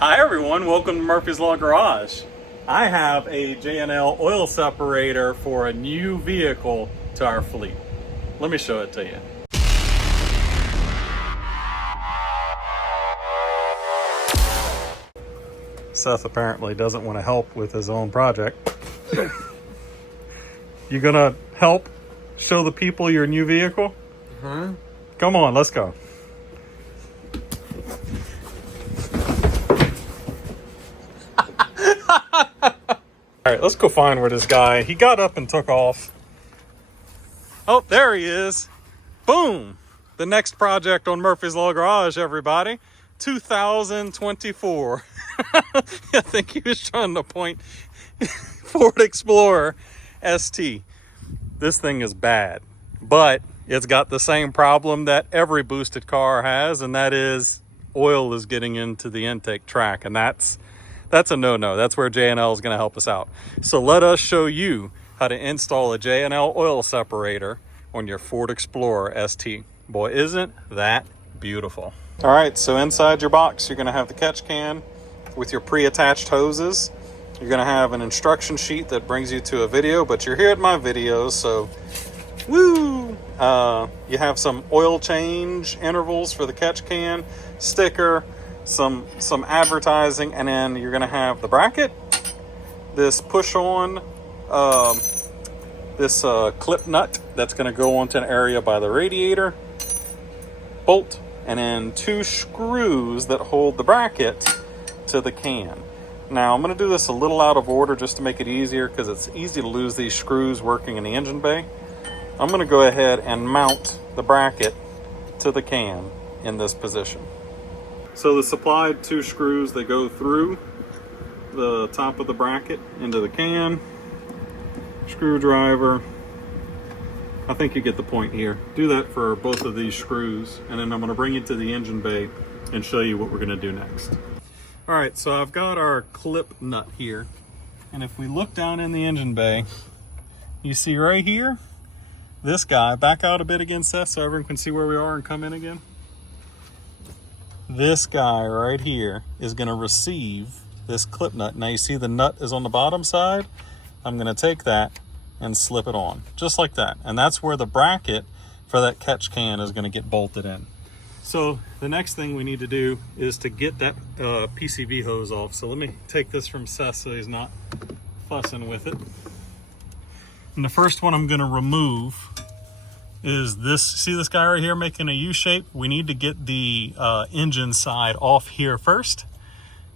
Hi everyone, welcome to Murphy's Law Garage. I have a J&L oil separator for a new vehicle to our fleet. Let me show it to you. Seth apparently doesn't want to help with his own project. You gonna help show the people your new vehicle? Huh? Come on, let's go. All right, let's go find where this guy, he got up and took off. Oh, there he is. Boom. The next project on Murphy's Law Garage, everybody. 2024. I think he was trying to point Ford Explorer ST. This thing is bad, but it's got the same problem that every boosted car has, and that is oil is getting into the intake track, and that's a no-no. That's where J&L is going to help us out. So let us show you how to install a J&L oil separator on your Ford Explorer ST. Boy, isn't that beautiful. All right, so inside your box, you're going to have the catch can with your pre-attached hoses. You're going to have an instruction sheet that brings you to a video, but you're here at my videos, so woo! You have some oil change intervals for the catch can, sticker, some advertising, and then you're going to have the bracket, this push on, this clip nut that's going to go onto an area by the radiator, bolt, and then 2 screws that hold the bracket to the can. Now I'm going to do this a little out of order just to make it easier, because it's easy to lose these screws working in the engine bay. I'm going to go ahead and mount the bracket to the can in this position. So the supplied 2 screws, they go through the top of the bracket into the can. Screwdriver. I think you get the point here. Do that for both of these screws, and then I'm going to bring you to the engine bay and show you what we're going to do next. All right, so I've got our clip nut here, and if we look down in the engine bay, you see right here, this guy, back out a bit again, Seth, so everyone can see where we are and come in again. This guy right here is going to receive this clip nut. Now you see the nut is on the bottom side. I'm going to take that and slip it on, just like that. And that's where the bracket for that catch can is going to get bolted in. So the next thing we need to do is to get that PCV hose off. So let me take this from Seth so he's not fussing with it. And the first one I'm going to remove is this. See this guy right here making a U shape? We need to get the engine side off here first,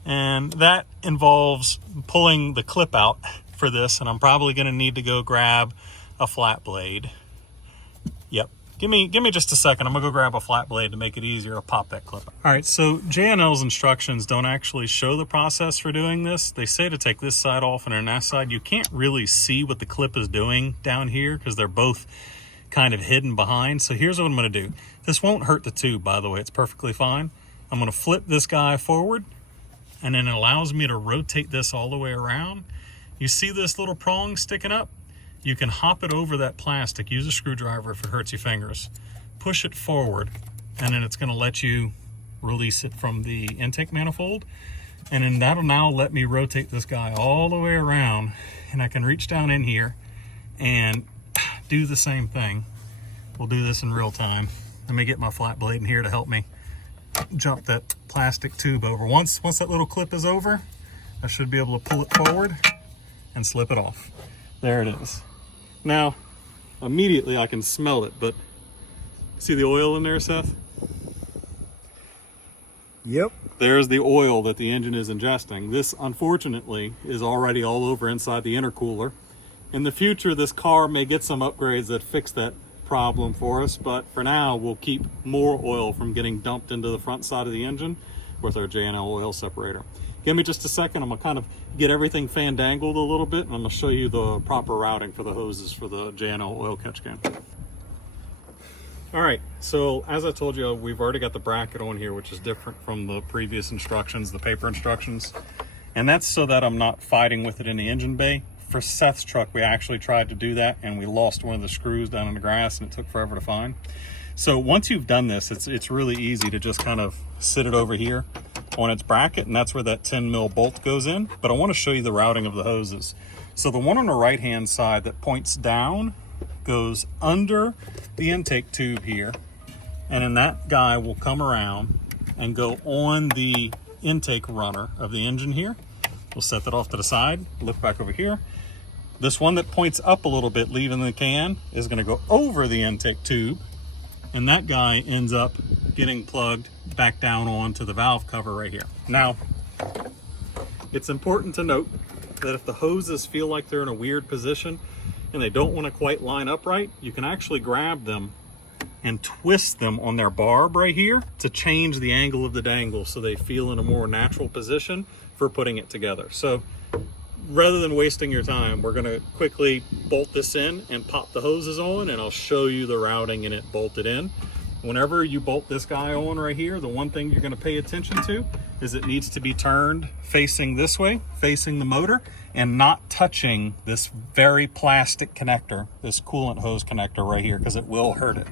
and that involves pulling the clip out for this, and I'm probably going to need to go grab a flat blade. Yep, give me just a second. I'm gonna go grab a flat blade to make it easier to pop that clip out. All right, so J&L's instructions don't actually show the process for doing this. They say to take this side off and then that side. You can't really see what the clip is doing down here because they're both kind of hidden behind. So here's what I'm going to do. This won't hurt the tube, by the way. It's perfectly fine. I'm going to flip this guy forward, and then it allows me to rotate this all the way around. You see this little prong sticking up? You can hop it over that plastic. Use a screwdriver if it hurts your fingers. Push it forward, and then it's going to let you release it from the intake manifold. And then that'll now let me rotate this guy all the way around, and I can reach down in here and do the same thing. We'll do this in real time. Let me get my flat blade in here to help me jump that plastic tube over. Once that little clip is over, I should be able to pull it forward and slip it off. There it is. Now, immediately I can smell it, but see the oil in there, Seth? Yep. There's the oil that the engine is ingesting. This, unfortunately, is already all over inside the intercooler. In the future, this car may get some upgrades that fix that problem for us, but for now, we'll keep more oil from getting dumped into the front side of the engine with our J&L oil separator. Give me just a second. I'm gonna kind of get everything fandangled a little bit, and I'm gonna show you the proper routing for the hoses for the J&L oil catch can. All right, so as I told you, we've already got the bracket on here, which is different from the previous instructions, the paper instructions. And that's so that I'm not fighting with it in the engine bay. For Seth's truck, we actually tried to do that, and we lost one of the screws down in the grass, and it took forever to find. So once you've done this, it's really easy to just kind of sit it over here on its bracket, and that's where that 10 mil bolt goes in. But I want to show you the routing of the hoses. So the one on the right hand side that points down goes under the intake tube here, and then that guy will come around and go on the intake runner of the engine here. We'll set that off to the side, look back over here. This one that points up a little bit, leaving the can, is going to go over the intake tube, and that guy ends up getting plugged back down onto the valve cover right here. Now, it's important to note that if the hoses feel like they're in a weird position and they don't want to quite line up right, you can actually grab them and twist them on their barb right here to change the angle of the dangle so they feel in a more natural position for putting it together. So rather than wasting your time, we're going to quickly bolt this in and pop the hoses on, and I'll show you the routing and it bolted in. Whenever you bolt this guy on right here, the one thing you're going to pay attention to is it needs to be turned facing this way, facing the motor, and not touching this very plastic connector, this coolant hose connector right here, because it will hurt it.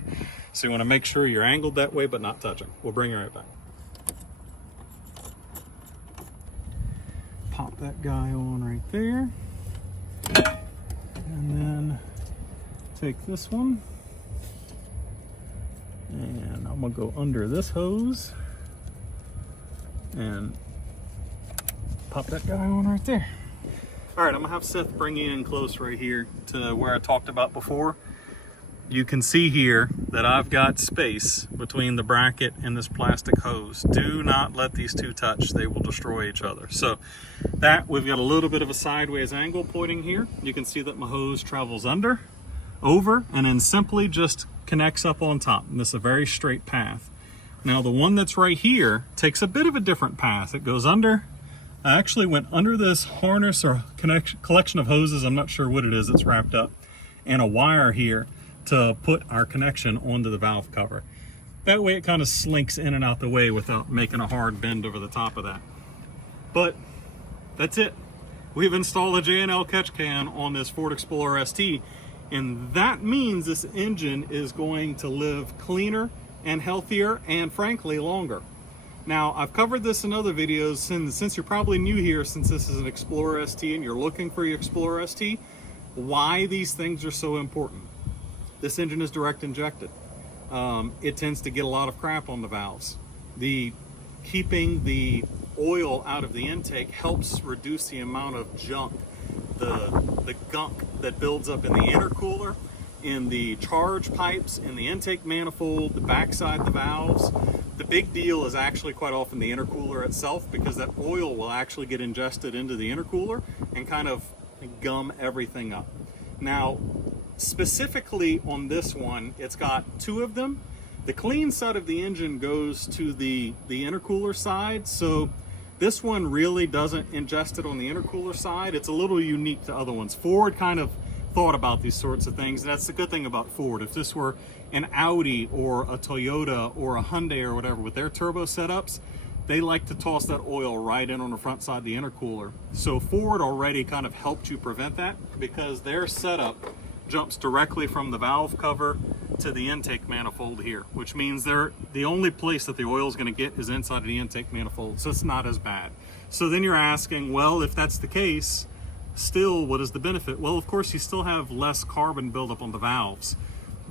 So you want to make sure you're angled that way but not touching. We'll bring you right back. Pop that guy on right there, and then take this one, and I'm gonna go under this hose and pop that guy on right there. All right, I'm gonna have Seth bring you in close right here to where I talked about before. You can see here that I've got space between the bracket and this plastic hose. Do not let these two touch, they will destroy each other. So that, we've got a little bit of a sideways angle pointing here. You can see that my hose travels under, over, and then simply just connects up on top. And this is a very straight path. Now the one that's right here takes a bit of a different path. It goes under. I actually went under this harness or collection of hoses, I'm not sure what it is, it's wrapped up, and a wire here to put our connection onto the valve cover. That way it kind of slinks in and out the way without making a hard bend over the top of that. But that's it. We've installed a J&L catch can on this Ford Explorer ST, and that means this engine is going to live cleaner and healthier and frankly longer. Now, I've covered this in other videos, since you're probably new here, since this is an Explorer ST and you're looking for your Explorer ST, why these things are so important. This engine is direct injected. It tends to get a lot of crap on the valves. Keeping the oil out of the intake helps reduce the amount of junk, the gunk that builds up in the intercooler, in the charge pipes, in the intake manifold, the backside of the valves. The big deal is actually quite often the intercooler itself, because that oil will actually get ingested into the intercooler and kind of gum everything up. Now, specifically on this one, it's got two of them. The clean side of the engine goes to the intercooler side, so this one really doesn't ingest it on the intercooler side. It's a little unique to other ones. Ford kind of thought about these sorts of things, and that's the good thing about Ford. If this were an Audi or a Toyota or a Hyundai or whatever with their turbo setups, they like to toss that oil right in on the front side of the intercooler. So Ford already kind of helped you prevent that, because their setup jumps directly from the valve cover to the intake manifold here, which means the only place that the oil is going to get is inside of the intake manifold, so it's not as bad. So then you're asking, well, if that's the case, still, what is the benefit? Well, of course, you still have less carbon buildup on the valves,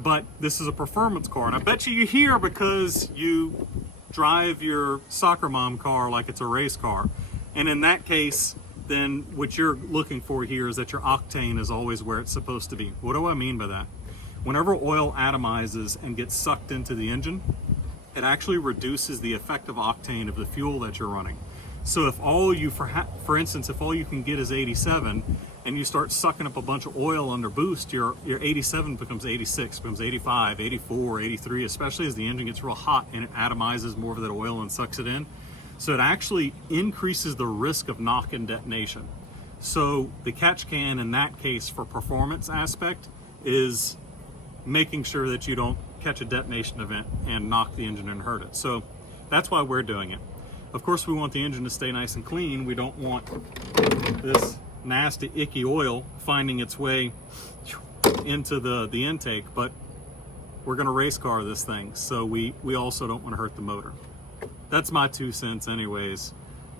but this is a performance car, and I bet you're here because you drive your soccer mom car like it's a race car, and in that case, then what you're looking for here is that your octane is always where it's supposed to be. What do I mean by that? Whenever oil atomizes and gets sucked into the engine, it actually reduces the effective octane of the fuel that you're running. So if all you, for instance, if all you can get is 87 and you start sucking up a bunch of oil under boost, your 87 becomes 86, becomes 85, 84, 83, especially as the engine gets real hot and it atomizes more of that oil and sucks it in. So it actually increases the risk of knock and detonation. So the catch can in that case for performance aspect is making sure that you don't catch a detonation event and knock the engine and hurt it. So that's why we're doing it. Of course, we want the engine to stay nice and clean. We don't want this nasty, icky oil finding its way into the intake, but we're gonna race car this thing, so we also don't want to hurt the motor. That's my 2 cents anyways.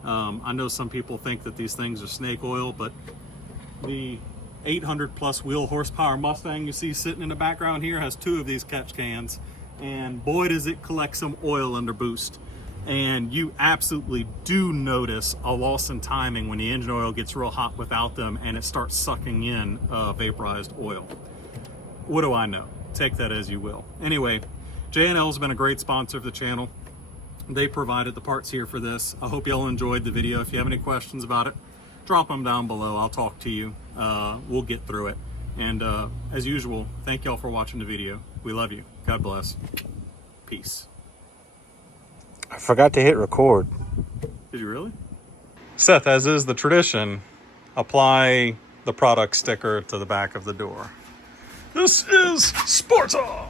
I know some people think that these things are snake oil, but the 800 plus wheel horsepower Mustang you see sitting in the background here has 2 of these catch cans, and boy does it collect some oil under boost. And you absolutely do notice a loss in timing when the engine oil gets real hot without them and it starts sucking in vaporized oil. What do I know? Take that as you will. Anyway, J&L's been a great sponsor of the channel. They provided the parts here for this. I hope y'all enjoyed the video. If you have any questions about it, drop them down below. I'll talk to you. We'll get through it. And as usual, thank y'all for watching the video. We love you. God bless. Peace. I forgot to hit record. Did you really? Seth, as is the tradition, apply the product sticker to the back of the door. This is Sparta!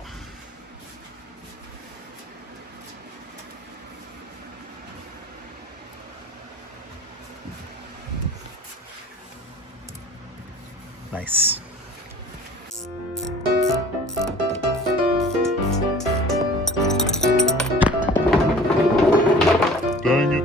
Nice. Dang it.